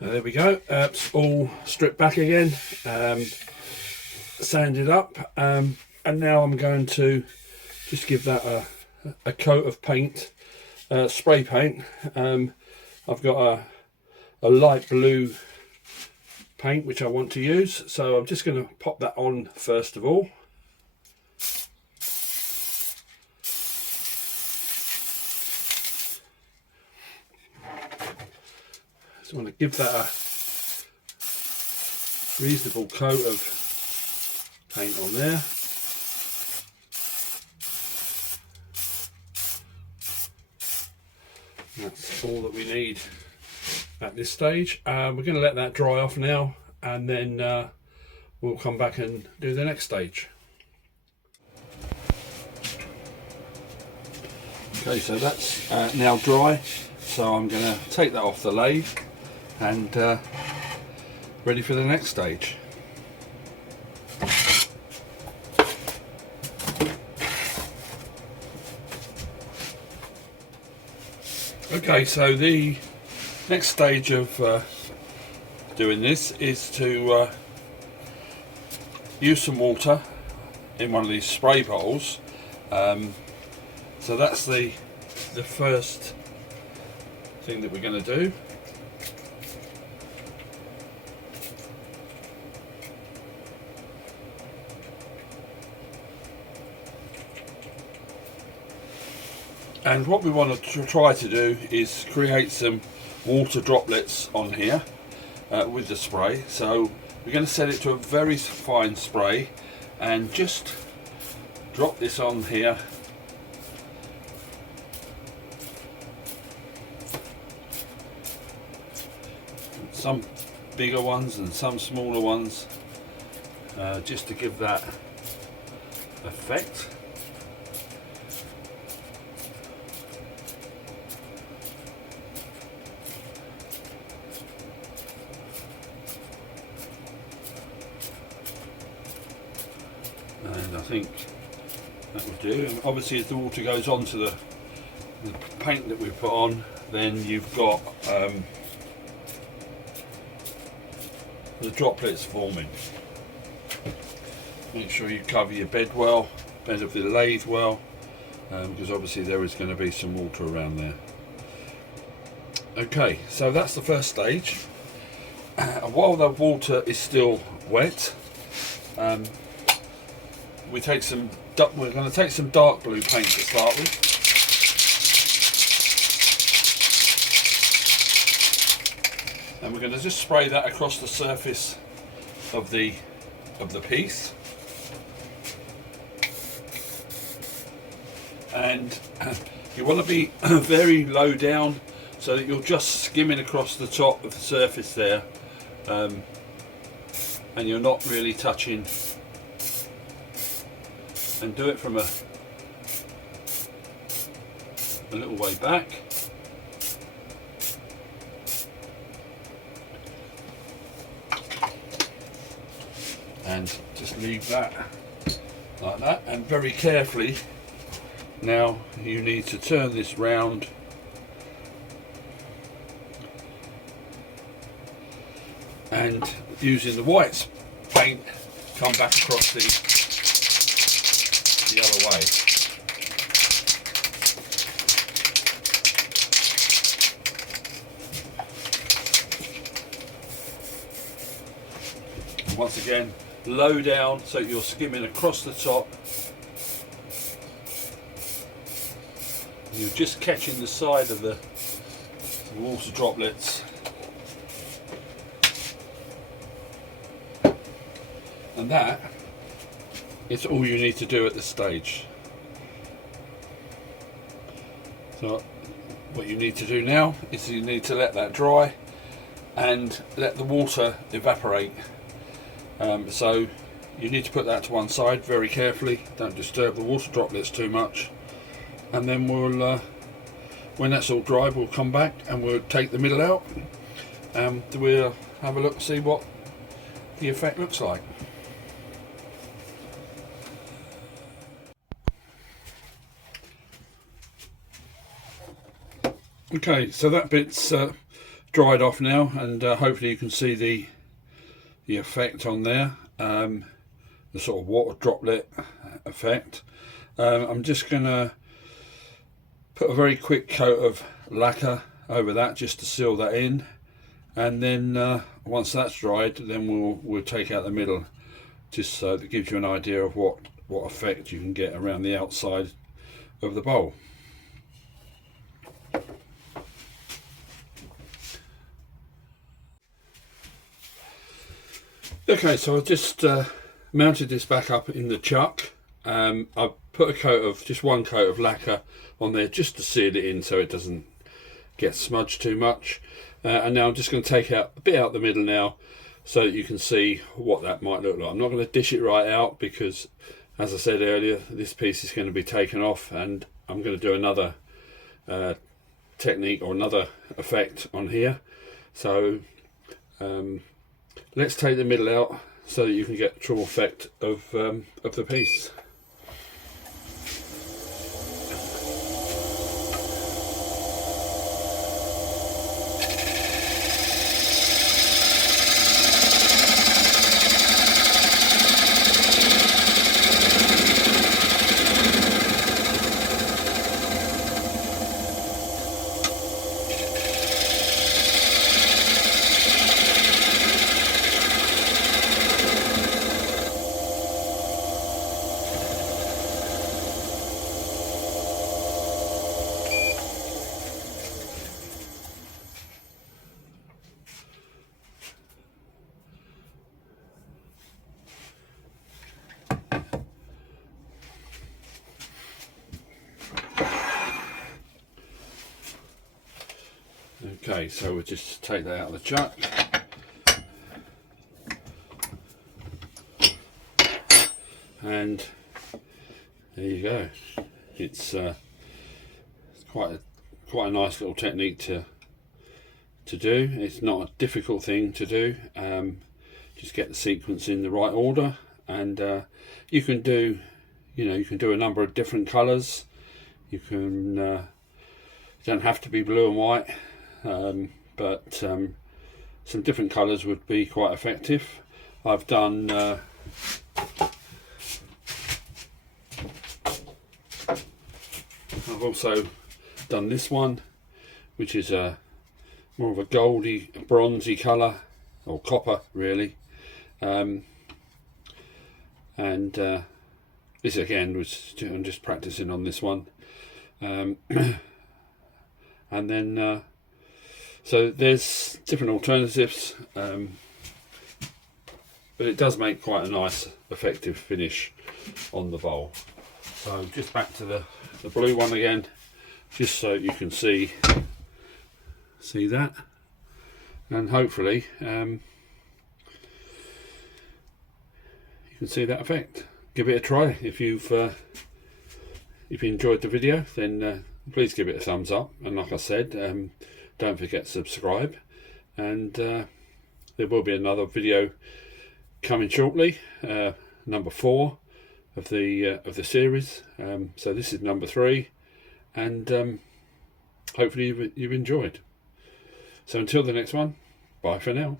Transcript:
There we go. It's all stripped back again, sanded up, and now I'm going to just give that a coat of paint, spray paint. I've got a light blue paint which I want to use, so I'm just going to pop that on first of all. Just want to give that a reasonable coat of paint on there. That's all that we need at this stage. We're going to let that dry off now, and then we'll come back and do the next stage. Okay, so that's now dry, so I'm going to take that off the lathe and ready for the next stage. Okay, so the next stage of doing this is to use some water in one of these spray bowls. So that's the first thing that we're going to do. And what we want to try to do is create some water droplets on here with the spray. So we're going to set it to a very fine spray and just drop this on here. Some bigger ones and some smaller ones, just to give that effect. And I think that will do. And obviously, as the water goes on to the paint that we put on, then you've got the droplets forming. Make sure you cover your bed well, bed of the lathe well, because obviously there is going to be some water around there. Okay, so that's the first stage. While the water is still wet, we're going to take some dark blue paint to start with. And we're going to just spray that across the surface of the piece. And you want to be very low down so that you're just skimming across the top of the surface there, and you're not really touching. And do it from a little way back. And just leave that like that, and very carefully now you need to turn this round and using the white paint come back across the other way. And once again, low down so you're skimming across the top. You're just catching the side of the water droplets. And that is all you need to do at this stage. So what you need to do now is you need to let that dry and let the water evaporate. So you need to put that to one side very carefully, don't disturb the water droplets too much, and then we'll when that's all dry we'll come back and we'll take the middle out and we'll have a look and see what the effect looks like. Okay, so that bit's dried off now, and hopefully you can see the effect on there, the sort of water droplet effect. I'm just going to put a very quick coat of lacquer over that just to seal that in, and then once that's dried, then we'll take out the middle, just so that gives you an idea of what effect you can get around the outside of the bowl. Okay, so I've just mounted this back up in the chuck. I've put just one coat of lacquer on there just to seal it in so it doesn't get smudged too much. And now I'm just going to take out a bit out the middle now, so that you can see what that might look like. I'm not going to dish it right out because, as I said earlier, this piece is going to be taken off, and I'm going to do another technique or another effect on here. So let's take the middle out so that you can get the true effect of the piece. Okay, so we'll just take that out of the chuck. And there you go. It's quite a nice little technique to do. It's not a difficult thing to do. Just get the sequence in the right order, and you can do a number of different colours. You can you don't have to be blue and white. But some different colours would be quite effective. I've done I've also done this one, which is more of a goldy, bronzy colour, or copper really, and this again I'm just practicing on this one, and then so there's different alternatives, but it does make quite a nice effective finish on the bowl. So just back to the blue one again, just so you can see that, and hopefully you can see that effect. Give it a try. If you enjoyed the video, then please give it a thumbs up, and like I said, don't forget to subscribe, and there will be another video coming shortly, number 4 of the series. So this is number 3, and hopefully you've enjoyed. So until the next one, bye for now.